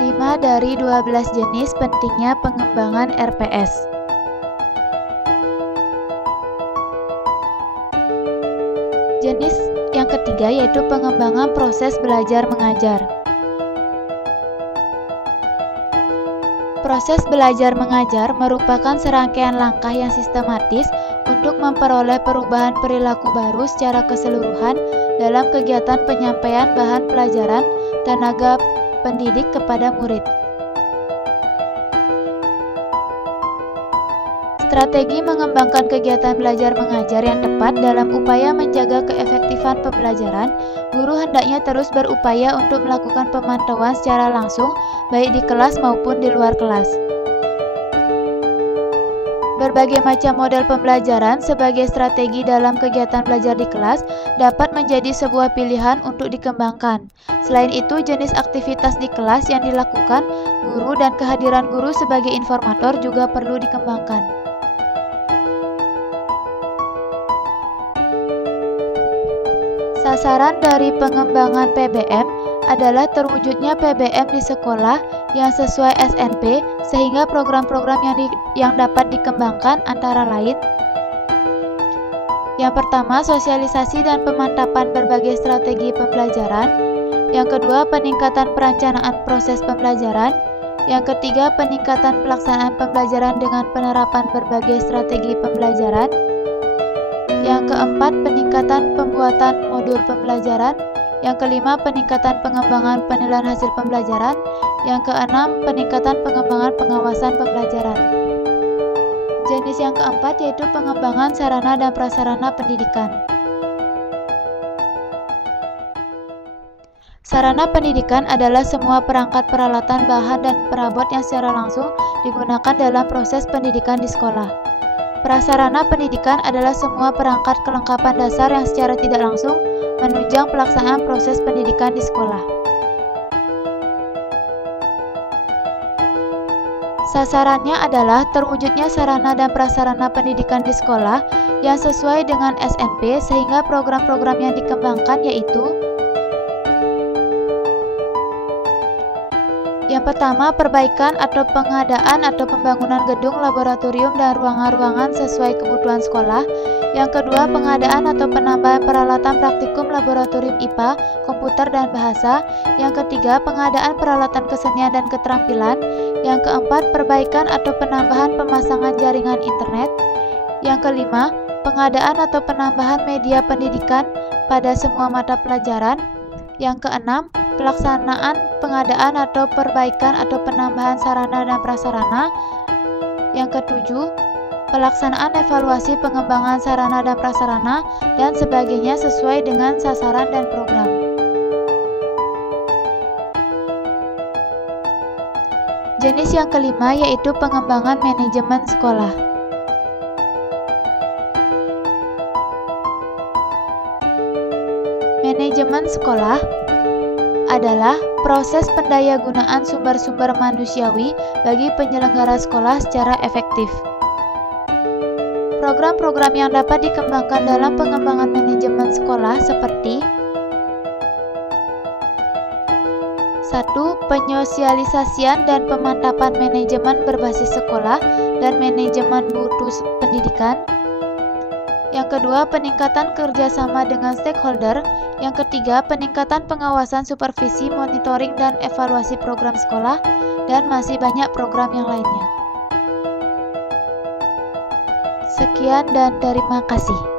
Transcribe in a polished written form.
5 dari 12 jenis pentingnya pengembangan RPS. Jenis yang ketiga yaitu pengembangan proses belajar mengajar. Proses belajar mengajar merupakan serangkaian langkah yang sistematis untuk memperoleh perubahan perilaku baru secara keseluruhan dalam kegiatan penyampaian bahan pelajaran tenaga pendidik kepada murid. Strategi mengembangkan kegiatan belajar mengajar yang tepat dalam upaya menjaga keefektifan pembelajaran, guru hendaknya terus berupaya untuk melakukan pemantauan secara langsung, baik di kelas maupun di luar kelas. Berbagai macam model pembelajaran sebagai strategi dalam kegiatan belajar di kelas dapat menjadi sebuah pilihan untuk dikembangkan. Selain itu, jenis aktivitas di kelas yang dilakukan guru dan kehadiran guru sebagai informator juga perlu dikembangkan. Sasaran dari pengembangan PBM adalah terwujudnya PBM di sekolah yang sesuai SNP, sehingga program-program yang dapat dikembangkan antara lain: yang pertama, sosialisasi dan pemantapan berbagai strategi pembelajaran; yang kedua, peningkatan perencanaan proses pembelajaran; yang ketiga, peningkatan pelaksanaan pembelajaran dengan penerapan berbagai strategi pembelajaran; yang keempat, peningkatan pembuatan modul pembelajaran; yang kelima, peningkatan pengembangan penilaian hasil pembelajaran; yang keenam, peningkatan pengembangan pengawasan pembelajaran. Jenis yang keempat yaitu pengembangan sarana dan prasarana pendidikan. Sarana pendidikan adalah semua perangkat, peralatan, bahan, dan perabot yang secara langsung digunakan dalam proses pendidikan di sekolah. Prasarana pendidikan adalah semua perangkat kelengkapan dasar yang secara tidak langsung menunjang pelaksanaan proses pendidikan di sekolah. Sasarannya adalah terwujudnya sarana dan prasarana pendidikan di sekolah yang sesuai dengan SNP, sehingga program-program yang dikembangkan yaitu: yang pertama, perbaikan atau pengadaan atau pembangunan gedung, laboratorium, dan ruangan-ruangan sesuai kebutuhan sekolah. Yang kedua, pengadaan atau penambahan peralatan praktikum laboratorium IPA, komputer, dan bahasa. Yang ketiga, pengadaan peralatan kesenian dan keterampilan. Yang keempat, perbaikan atau penambahan pemasangan jaringan internet. Yang kelima, pengadaan atau penambahan media pendidikan pada semua mata pelajaran. Yang keenam, pelaksanaan pengadaan atau perbaikan atau penambahan sarana dan prasarana. Yang ketujuh, pelaksanaan evaluasi pengembangan sarana dan prasarana dan sebagainya sesuai dengan sasaran dan program. Jenis yang kelima yaitu pengembangan manajemen sekolah. Manajemen sekolah adalah proses pendayagunaan sumber-sumber manusiawi bagi penyelenggara sekolah secara efektif. Program-program yang dapat dikembangkan dalam pengembangan manajemen sekolah seperti: 1. Penyosialisasian dan pemantapan manajemen berbasis sekolah dan manajemen mutu pendidikan. Yang kedua, peningkatan kerjasama dengan stakeholder. Yang ketiga, peningkatan pengawasan, supervisi, monitoring, dan evaluasi program sekolah, dan masih banyak program yang lainnya. Sekian dan terima kasih.